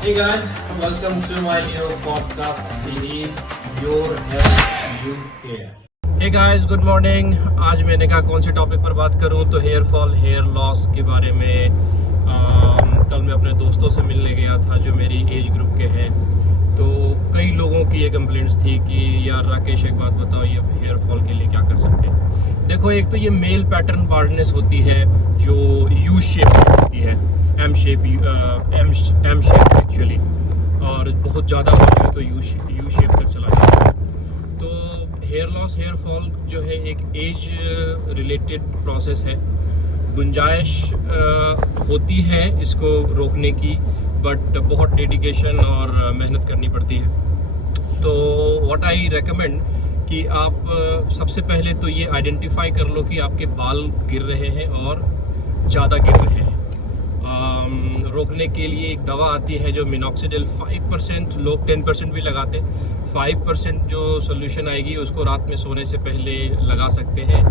Hey guys, welcome to my new podcast series Your Health You Care. Hey guys, good morning. आज मैंने कहा कौन से topic पर बात करूं तो हेयर फॉल, हेयर लॉस के बारे में। कल मैं अपने दोस्तों से मिलने गया था जो मेरी एज ग्रुप के हैं, तो कई लोगों की ये कंप्लेंट्स थी कि यार राकेश एक बात बताओ, ये हेयर फॉल के लिए क्या कर सकते हैं। देखो, एक तो ये मेल पैटर्न बाल्डनेस होती है जो यू शेप होती है, एम शेप एक्चुअली, और बहुत ज़्यादा हो तो यू शेप तक चला जाता है। तो हेयर लॉस, हेयर फॉल जो है एक एज रिलेटेड प्रोसेस है। गुंजाइश होती है इसको रोकने की, बट बहुत डेडिकेशन और मेहनत करनी पड़ती है। तो व्हाट आई रेकमेंड कि आप सबसे पहले तो ये आइडेंटिफाई कर लो कि आपके बाल गिर रहे हैं और ज़्यादा गिर रहे हैं। रोकने के लिए एक दवा आती है जो मिनॉक्सिडिल 5%, लोग 10% भी लगाते हैं। 5% जो सोल्यूशन आएगी उसको रात में सोने से पहले लगा सकते हैं।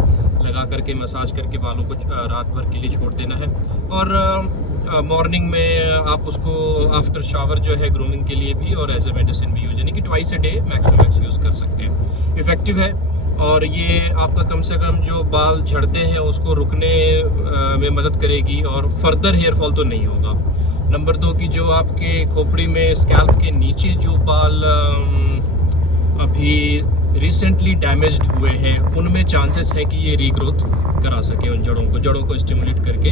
लगा करके मसाज करके बालों को रात भर के लिए छोड़ देना है, और मॉर्निंग में आप उसको आफ्टर शावर जो है ग्रूमिंग के लिए भी और एज ए मेडिसिन भी यूज, यानी कि twice a day max use कर सकते हैं। इफ़ेक्टिव है, और ये आपका कम से कम जो बाल झड़ते हैं उसको रुकने में मदद करेगी, और फर्दर हेयर फॉल तो नहीं होगा। नंबर 2 कि जो आपके खोपड़ी में स्कैल्प के नीचे जो बाल अभी रिसेंटली डैमेज्ड हुए हैं, उनमें चांसेस है कि ये रीग्रोथ करा सके, उन जड़ों को स्टिमुलेट करके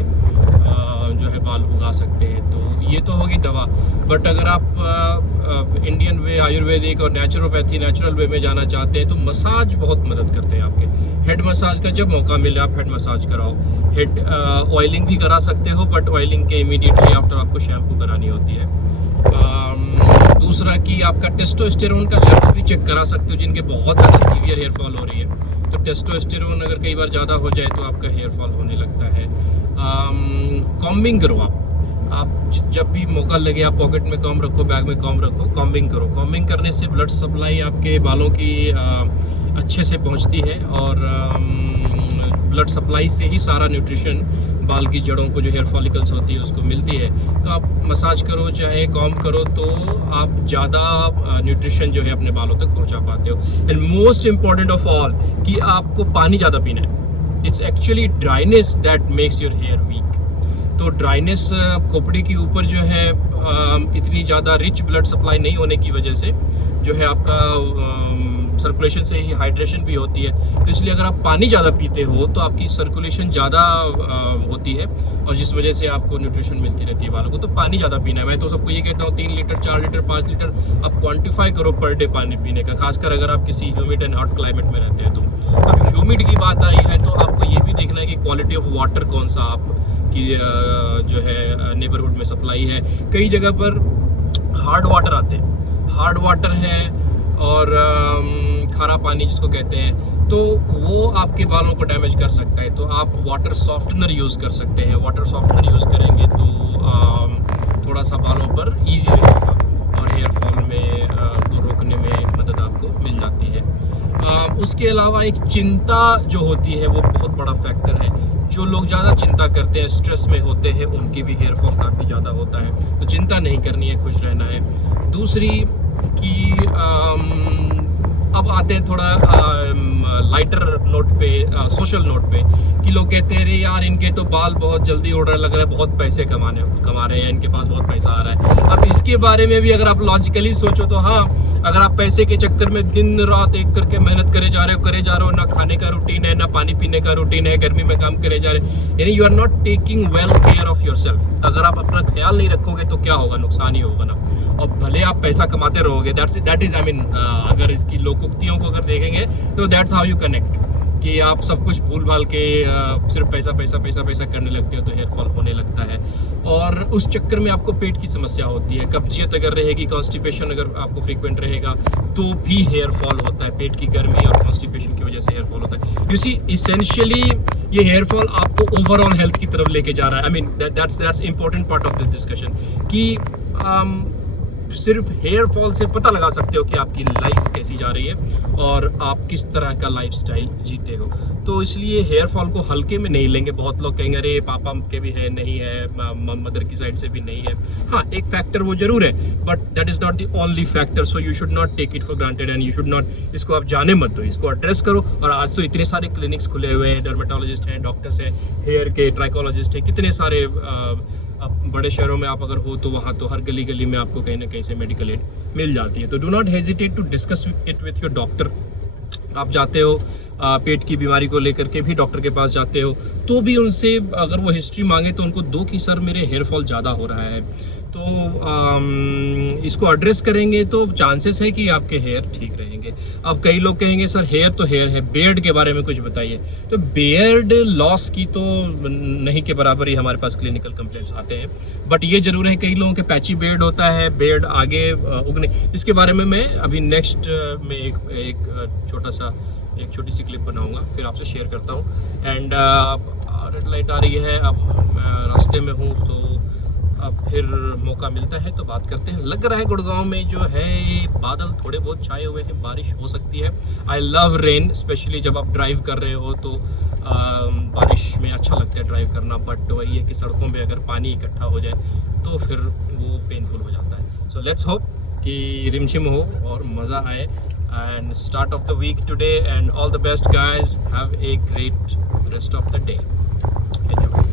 जो है बाल उगा सकते हैं। तो ये तो होगी दवा, बट अगर आप इंडियन वे, आयुर्वेदिक और नेचुरल वे में जाना चाहते हैं तो मसाज बहुत मदद करते हैं आपके। हेड मसाज का जब मौका मिले आप हेड मसाज कराओ। हेड ऑयलिंग भी करा सकते हो, बट ऑयलिंग के इमीडिएटली आफ्टर आपको शैम्पू करानी होती है। दूसरा कि आपका टेस्टोस्टेरोन का लेवल भी चेक करा सकते हो, जिनके बहुत ज़्यादा सीवियर हेयर फॉल हो रही है। तो टेस्टोस्टेरोन अगर कई बार ज़्यादा हो जाए तो आपका हेयर फॉल होने लगता है। कॉम्बिंग करो आप जब भी मौका लगे, आप पॉकेट में कॉम्ब रखो, बैग में कॉम्ब रखो, कॉम्बिंग करो। कॉम्बिंग करने से ब्लड सप्लाई आपके बालों की अच्छे से पहुंचती है, और ब्लड सप्लाई से ही सारा न्यूट्रिशन बाल की जड़ों को, जो हेयर फॉलिकल्स होती है, उसको मिलती है। तो आप मसाज करो चाहे कॉम्ब करो, तो आप ज़्यादा न्यूट्रिशन जो है अपने बालों तक पहुंचा पाते हो। And most important of all कि आपको पानी ज़्यादा पीना है। It's actually dryness that makes your hair weak. तो ड्राइनेस खोपड़ी के ऊपर जो है इतनी ज़्यादा रिच ब्लड सप्लाई नहीं होने की वजह से जो है आपका सर्कुलेशन से ही हाइड्रेशन भी होती है। तो इसलिए अगर आप पानी ज़्यादा पीते हो तो आपकी सर्कुलेशन ज़्यादा होती है, और जिस वजह से आपको न्यूट्रिशन मिलती रहती है बालों को। तो पानी ज़्यादा पीना है। मैं तो सबको ये कहता हूँ 3 लीटर, 4 लीटर, 5 लीटर आप क्वांटिफाई करो पर डे पानी पीने का, खासकर अगर आप किसी ह्यूमिड एंड हॉट क्लाइमेट में रहते हैं तो। अब ह्यूमिड की बात आई है तो आपको ये भी देखना है कि क्वालिटी ऑफ वाटर कौन सा आपकी जो है नेबरहुड में सप्लाई है। कई जगह पर हार्ड वाटर आते हैं, हार्ड वाटर है और खारा पानी जिसको कहते हैं, तो वो आपके बालों को डैमेज कर सकता है। तो आप वाटर सॉफ्टनर यूज़ कर सकते हैं। वाटर सॉफ्टनर यूज़ करेंगे तो थोड़ा सा बालों पर इजी रहेगा, और हेयर फॉल में को रोकने में मदद आपको मिल जाती है। उसके अलावा एक चिंता जो होती है वो बहुत बड़ा फैक्टर है। जो लोग ज़्यादा चिंता करते हैं, स्ट्रेस में होते हैं, उनकी भी हेयर फॉल काफ़ी ज़्यादा होता है। तो चिंता नहीं करनी है, खुश रहना है। दूसरी कि अब आते हैं थोड़ा लाइटर नोट पे, सोशल नोट पे, कि लोग कहते हैं अरे यार इनके तो बाल बहुत जल्दी उड़ रहा, लग रहा है बहुत पैसे कमा रहे हैं, इनके पास बहुत पैसा आ रहा है। अब इसके बारे में भी अगर आप लॉजिकली सोचो तो हाँ, अगर आप पैसे के चक्कर में दिन रात एक करके मेहनत करे जा रहे हो, ना खाने का रूटीन है, ना पानी पीने का रूटीन है, गर्मी में काम करे जा रहे हैं, यानी you are not taking well care of your self. अगर आप अपना ख्याल नहीं रखोगे तो क्या होगा, नुकसान ही होगा ना। और भले आप पैसा कमाते रहोगे, दैट इज आई मीन, अगर इसकी लोकोक्तियों को अगर देखेंगे तो दैट्स हाउ यू कनेक्ट, कि आप सब कुछ भूल भाल के सिर्फ पैसा करने लगते हो तो हेयर फॉल होने लगता है। और उस चक्कर में आपको पेट की समस्या होती है। कब्जियत अगर रहेगी, कॉन्स्टिपेशन अगर आपको फ्रीक्वेंट रहेगा तो भी हेयर फॉल होता है। पेट की गर्मी और कॉन्स्टिपेशन की वजह से हेयर फॉल होता है। यू सी, इसेंशियली ये हेयर फॉल आपको ओवरऑल हेल्थ की तरफ लेके जा रहा है। I mean that's important part of this discussion, कि सिर्फ हेयर फॉल से पता लगा सकते हो कि आपकी लाइफ कैसी जा रही है और आप किस तरह का लाइफस्टाइल जीते हो। तो इसलिए हेयर फॉल को हल्के में नहीं लेंगे। बहुत लोग कहेंगे अरे पापा के भी है, नहीं है, मदर की साइड से भी नहीं है। हाँ, एक फैक्टर वो जरूर है, but that is not the only factor. So you should not take it for granted and you should not, इसको आप जाने मत दो, इसको एड्रेस करो। और आज तो इतने सारे क्लिनिक्स खुले हुए हैं, डर्मेटोलॉजिस्ट हैं, डॉक्टर्स हैं, हेयर के ट्राइकोलॉजिस्ट हैं, कितने सारे अब बड़े शहरों में आप अगर हो तो वहाँ तो हर गली गली में आपको कहीं ना कहीं से मेडिकल एड मिल जाती है। तो do not hesitate to discuss it with your doctor. आप जाते हो पेट की बीमारी को लेकर के भी डॉक्टर के पास जाते हो, तो भी उनसे अगर वो हिस्ट्री मांगे तो उनको दो कि सर मेरे हेयर फॉल ज़्यादा हो रहा है। तो इसको एड्रेस करेंगे तो चांसेस है कि आपके हेयर ठीक रहेंगे। अब कई लोग कहेंगे सर हेयर तो हेयर है, बियर्ड के बारे में कुछ बताइए। तो बियर्ड लॉस की तो नहीं के बराबर ही हमारे पास क्लिनिकल कंप्लेंट्स आते हैं, बट ये जरूर है कई लोगों के पैची बियर्ड होता है, बियर्ड आगे उगने। इसके बारे में मैं अभी नेक्स्ट में एक छोटी सी क्लिप बनाऊंगा, फिर आपसे शेयर करता हूँ। एंड रेड लाइट आ रही है, अब रास्ते में हूँ, तो अब फिर मौका मिलता है तो बात करते हैं। लग रहा है गुड़गांव में जो है बादल थोड़े बहुत छाए हुए हैं, बारिश हो सकती है। आई लव रेन, स्पेशली जब आप ड्राइव कर रहे हो तो बारिश में अच्छा लगता है ड्राइव करना, बट वही है कि सड़कों में अगर पानी इकट्ठा हो जाए तो फिर वो पेनफुल हो जाता है। सो लेट्स होप कि रिमझिम हो और मज़ा आए। And start of the week today, and all the best guys. Have a great rest of the day. Enjoy.